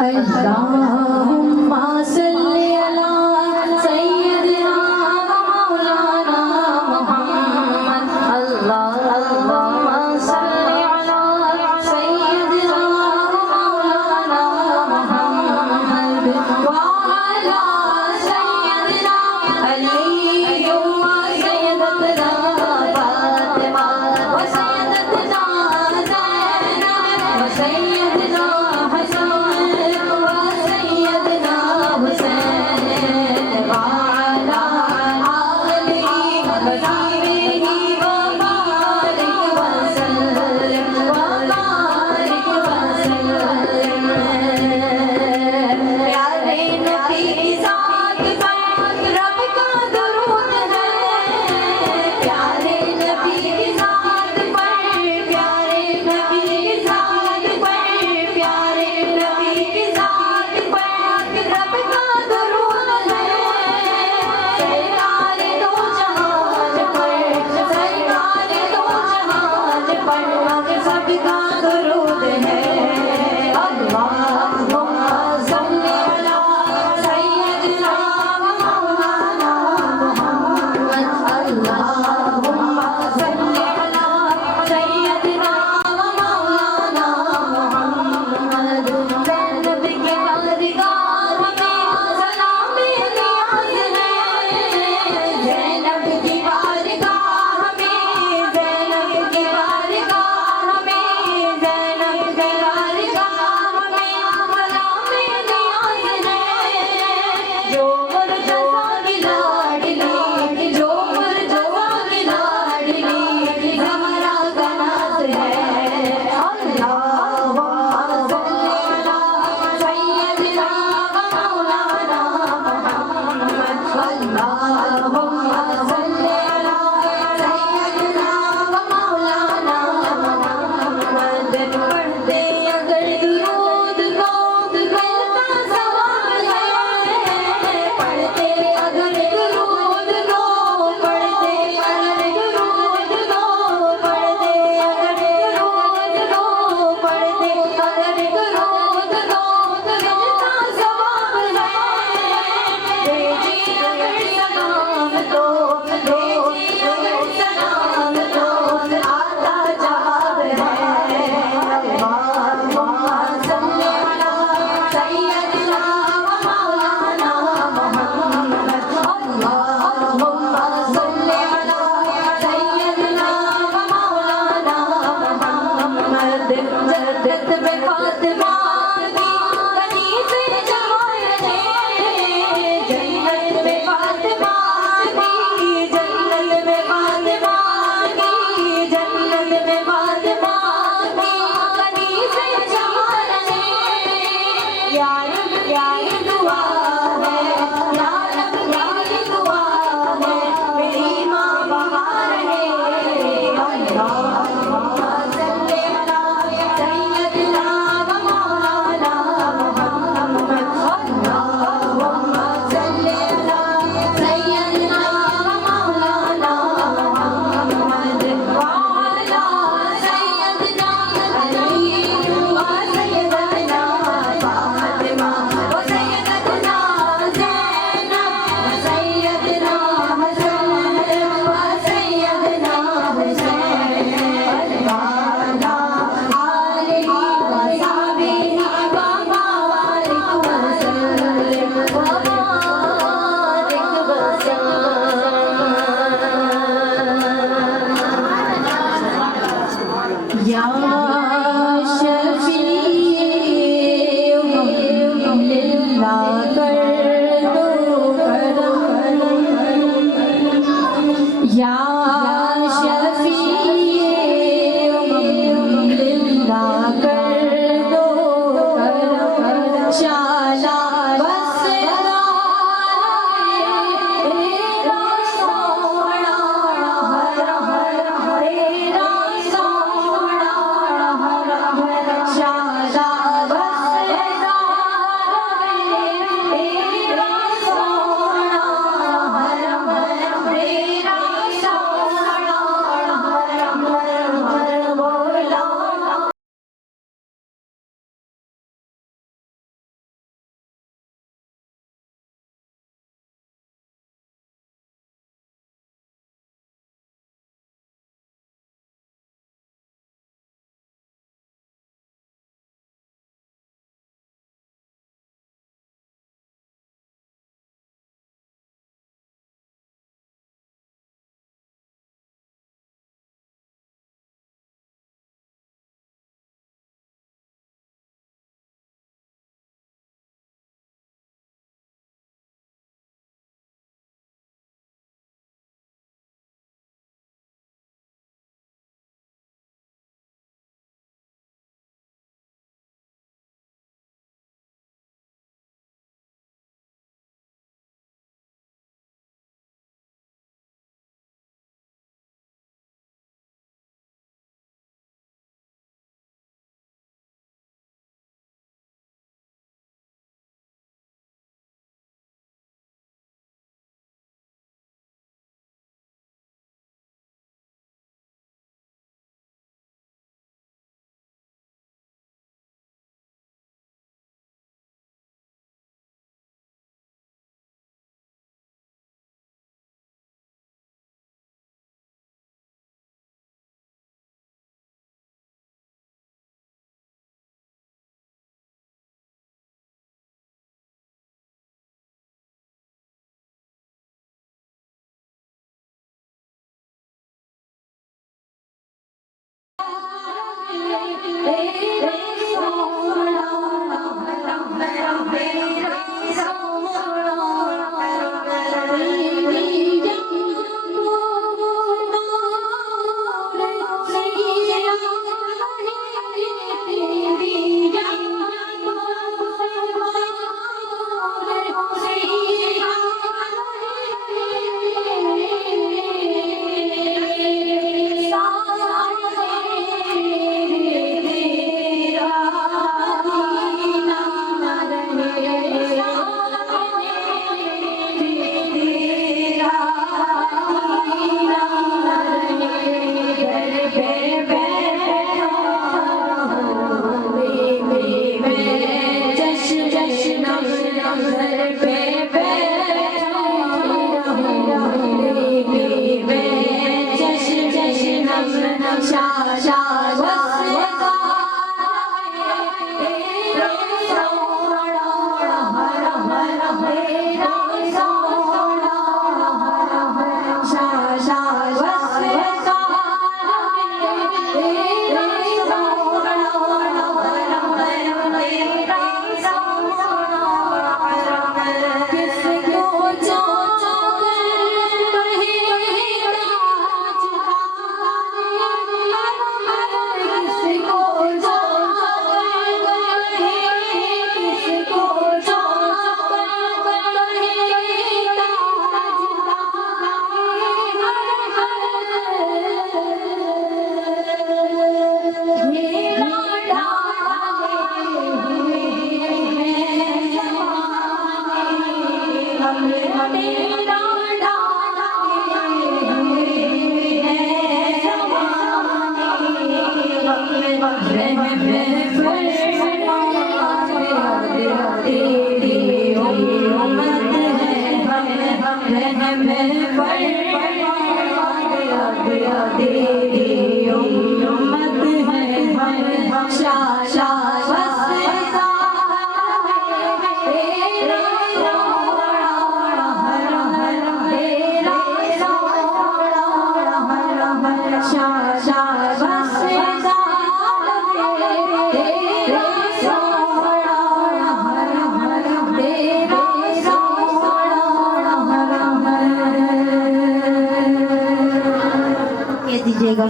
اللهم صل على سيدنا مولانا محمد اللهم صل على سيدنا مولانا محمد وعلى سيدنا علي وسيدتنا فاطمة وسيدتنا زينب وسيدنا حسن وسيدنا حسين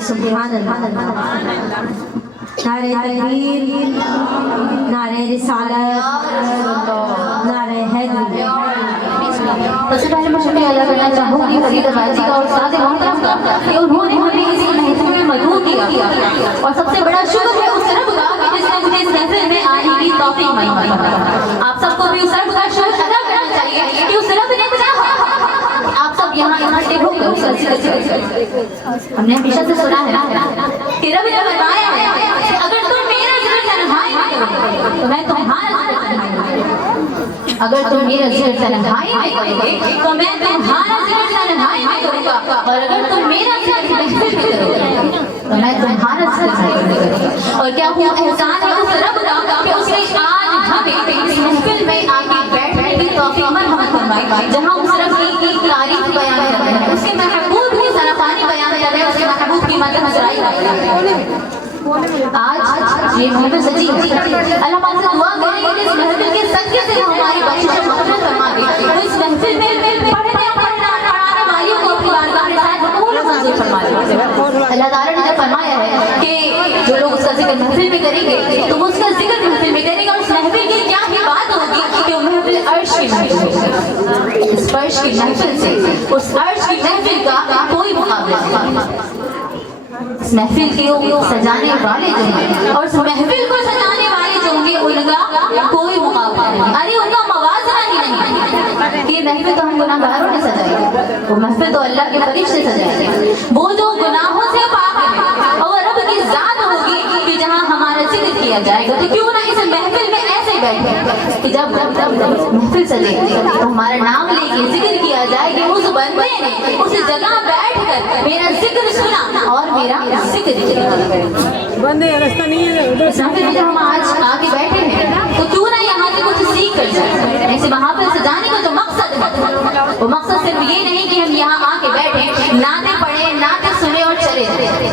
سبحان اللہ نعرہ تکبیر نعرہ رسالت نعرہ حیدری سب سے پہلے میں شکریہ ادا کرنا چاہوں گی فرید آباد جی کا اور ساتھ محترم کا کہ انہوں نے ہمیں اس محفل میں مدعو کیا اور سب سے بڑا شکر ہے اس رب کا کہ جس نے مجھے اس محفل میں آنے کی توفیق دی. آپ سب کو بھی اس رب کا شکر ادا کرنا چاہیے کہ اس رب نے آپ سب یہاں اکٹھے ہو کر ہم نے ہمیشہ سے سنا ہے کہ رب نے فرمایا ہے کہ اگر تم میرا ذکر تنہائی میں کرو تو میں تمہارا ذکر تنہائی میں کروں. اگر تم میرا ذکر تنہائی میں کرو گے تو میں تمہارا ذکر تنہائی میں کروں گا اور اگر تم میرا ذکر محفل میں کرو گے تو میں تمہارا ذکر محفل میں کروں گا. اور کیا وہ احسان ہے اس رب کا کہ اس نے آج ہمیں اس محفل میں آ کے بیٹھنے کی توفیق مرحمت فرمائی جہاں اس رب کی تعریف بیان کر رہے ہیں, اس کے محبوب کی سراپانی بیان کر رہے ہیں, اس کے محبوب کی مدح مزرائی کر رہے ہیں. آج یہ محفل سجی اللہ پاک سے دعا کریں کہ اس محفل کے صدقے سے وہ ہماری بخشش و مغفرت فرما دے. وہ اس محفل میں پڑھانے والیوں کو اپنی بارگاہ میں شاید قبول و منظور فرما دے. اللہ تعالیٰ نے فرمایا ہے کہ جو لوگ اس کا ذکر محفل میں کریں گے تو وہ اس کا ذکر محفل میں کریں گے, اور اس محفل کی کیا ہی بات ہوگی کہ وہ محفل عرش کی محفل ہوگی. اس فرش کی محفل سے اس عرش کی محفل کا کوئی مقابلہ نہیں. اس محفل کو سجانے والے جو ہیں اور اس محفل کو سجانے والے جو ہوں گے ان کا کوئی مقابلہ نہیں. ارے ان کا موازنہ ہی نہیں کہ یہ محفل تو ہم گناہگاروں نے سجائی, وہ محفل تو اللہ کے فرشتے سجائے. وہ جو گناہوں سے پاک ہے اور رب کی ذات ہوگی کہ جہاں ہمارا ذکر کیا جائے گا, تو کیوں نہ اس محفل میں ایسے بیٹھے کہ جب محفل سجے تو ہمارا نام لے کے ذکر کیا جائے کہ اس بندے نے اس جگہ بیٹھ کر میرا ذکر سنا اور میرا ذکر بندے رستہ نہیں ہے. جب ہم آج آگے بیٹھے ہیں تو کیوں نہ یہاں سے کچھ سیکھ کر جائیں. ایسے وہاں پر سجانے کا جو مقصد ہے وہ مقصد صرف یہ نہیں کہ ہم یہاں آ کے بیٹھیں, نعتیں پڑھیں, نعتیں سنیں اور چلے جائیں.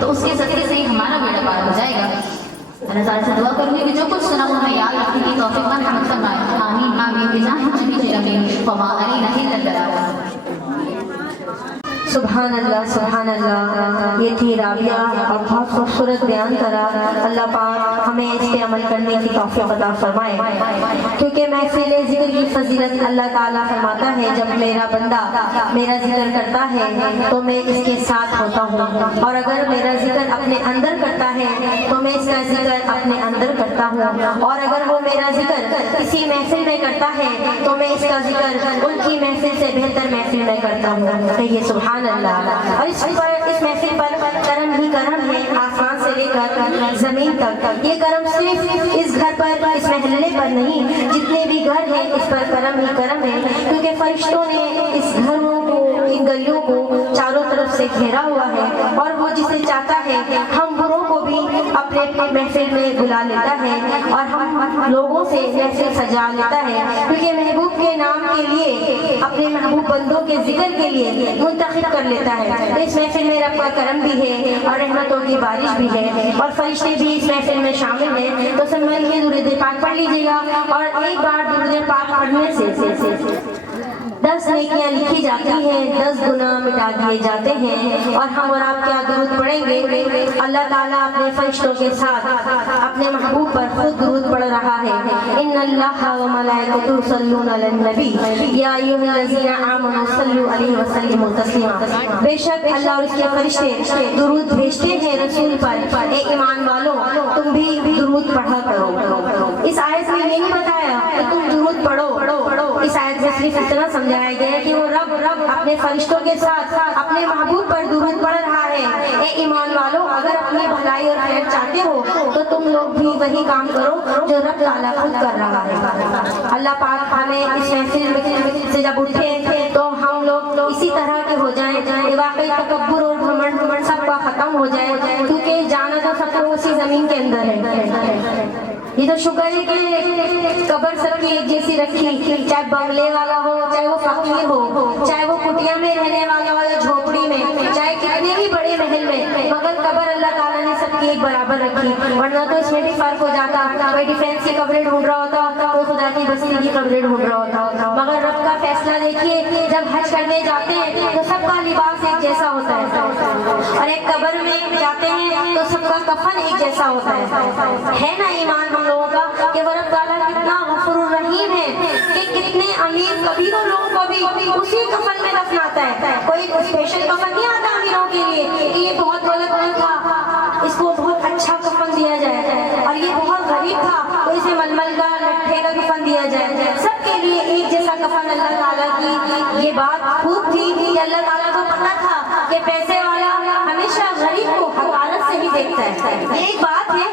تو اس کے صدقے سے ہی ہمارا بیڑا پار ہو جائے گا۔ اللہ تعالیٰ سے دعا کروں گی کہ جو کچھ سنا وہ ہمیں یاد رکھنے کی توفیق مرحمت فرمائے، آمین آمین بجاہ نبی امین وما علینا الا البلاغ۔ سبحان اللہ، یہ تھی رابعہ اور بہت خوبصورت بیان کرا۔ اللہ پاک ہمیں اس پہ عمل کرنے کی توفیق عطا فرمائے، کیونکہ محفل ذکر کی فضیلت اللہ تعالیٰ فرماتا ہے جب میرا بندہ میرا ذکر کرتا ہے تو میں اس کے ساتھ ہوتا ہوں، اور اگر میرا ذکر اپنے اندر کرتا ہے تو میں اس کا ذکر اپنے اندر کرتا ہوں، اور اگر وہ میرا ذکر کسی محفل میں کرتا ہے تو میں اس کا ذکر ان کی محفل سے بہتر محفل میں کرتا ہوں۔ کہیے سبحان اللہ۔ اور اس محفل پر کرم ہی کرم ہے، آسمان سے لے کر زمین تک۔ یہ کرم صرف اس گھر پر، اس محلے پر نہیں، جتنے بھی گھر ہیں اس پر کرم ہی کرم ہے، کیونکہ فرشتوں نے اس گھروں کو، ان گلیوں کو چاروں طرف سے گھیرا ہوا ہے، اور وہ جسے چاہتا ہے ہم بروں کو بھی اپنے محفل میں بلا لیتا ہے، اور ہم لوگوں سے محفل سجا لیتا ہے، کیونکہ محبوب کے نام کے لیے، اپنے محبوب بندوں کے ذکر کے لیے منتخب کر لیتا ہے۔ تو اس محفل میں رب کا کرم بھی ہے اور رحمتوں کی بارش بھی ہے، اور فرشتے بھی اس محفل میں شامل ہیں۔ تو سب مل کے درود پاک پڑھ لیجیے گا، اور ایک بار درود پاک پڑھنے سے 10 نیکیاں لکھی جاتی ہیں، 10 گناہ مٹا دیے جاتے ہیں۔ اور ہم اور آپ کیا درود پڑھیں گے؟ اللہ تعالیٰ اپنے فرشتوں کے ساتھ اپنے محبوب پر خود درود پڑھ رہا ہے۔ ان اللہ و ملائکتہ یصلون علی النبی یا ایھا الذین آمنوا صلوا علیہ وسلموا تسلیما۔ بے شک اللہ اور اس کے فرشتے درود بھیجتے ہیں رسول پر۔ اے ایمان والو، تم بھی درود پڑھا کرو۔ اس آیت میں یہ نہیں بتایا کہ تم درود پڑھو، اس آیت میں صرف اتنا سمجھایا گیا ہے کہ وہ رب اپنے فرشتوں کے ساتھ اپنے محبوب پر درود پڑھ رہا ہے۔ اے ایمان والو، اگر اپنی بھلائی اور خیر چاہتے ہو تو تم لوگ بھی وہی کام کرو جو رب تعالیٰ خود کر رہا ہے۔ اللہ پاک ہمیں اس محفل سے جب اٹھے تو ہم لوگ اسی طرح کے ہو جائیں، واقعی تکبر اور گھمنڈ سب کا ختم ہو جائے، کیونکہ جانا تو سب کو اسی زمین کے اندر ہے۔ یہ تو شکر ہے کہ قبر سب کی ایک جیسی رکھی، چاہے بنگلے والا ہو، چاہے وہ فقیر ہو، چاہے وہ کٹیا میں رہنے والا ہو یا جھوپڑی میں، چاہے کتنے بھی بڑے محل میں، مگر قبر اللہ تعالیٰ نے سب کی ایک برابر رکھی، ورنہ تو اس میں بھی فرق ہو جاتا۔ کوئی ڈیفینس کی قبریں ڈھونڈ رہا ہوتا، کوئی خدا کی بستی کی قبریں ڈھونڈ رہا ہوتا، مگر رب کا فیصلہ دیکھیے، جب حج کرنے جاتے ہیں تو سب کا لباس ایک جیسا ہوتا ہے، اور ایک قبر میں جاتے ہیں تو سب کا کفن ایک جیسا ہوتا ہے نا ایمان ہم لوگوں کا کہ وہ رب تعالیٰ کتنا غفور الرحیم ہے، کہ کتنے امیر کبیروں لوگوں کو بھی اسی کفن میں دفناتا ہے۔ کوئی اسپیشل کفن نہیں آتا امیروں کے لیے کہ یہ بہت غلط تھا، اس کو بہت اچھا کفن دیا جائے، اور یہ بہت غریب تھا تو اسے ململ کا لٹھے کا کفن دیا جائے۔ سب کے لیے ایک جیسا کفن اللہ تعالیٰ کی یہ بات خوب تھی کہ اللہ تعالیٰ کو پتا تھا کہ پیسے والا ہمیشہ غریب کو حقارت سے ہی دیکھتا ہے۔ یہ ایک بات ہے،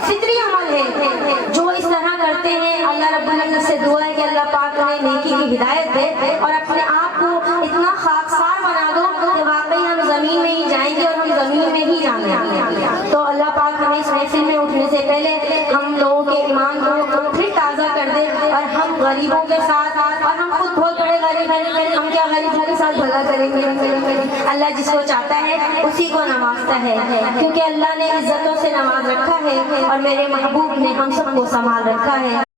فطری عمل ہے جو اس طرح کرتے ہیں۔ اللہ رب العزت سے دعا ہے کہ اللہ پاک ہمیں نیکی کی ہدایت دے، اور اپنے آپ کو اتنا خاکسار بنا دو کہ واقعی ہم زمین میں ہی جائیں گے اور ہم زمین میں ہی جانا ہے۔ تو اللہ پاک ہمیں اس محفل میں اٹھنے سے پہلے ہم لوگوں کے ایمان کو پھر تازہ کر دے، اور ہم غریبوں کے ساتھ، اور ہم خود بہت بڑے غریب ہیں، ہم کیا غریبوں کے ساتھ بھلا کریں گے؟ اللہ جس کو چاہتا ہے اسی کو نوازتا ہے، کیونکہ اللہ نے عزتوں سے نواز رکھا ہے، اور میرے محبوب نے ہم سب کو سنبھال رکھا ہے۔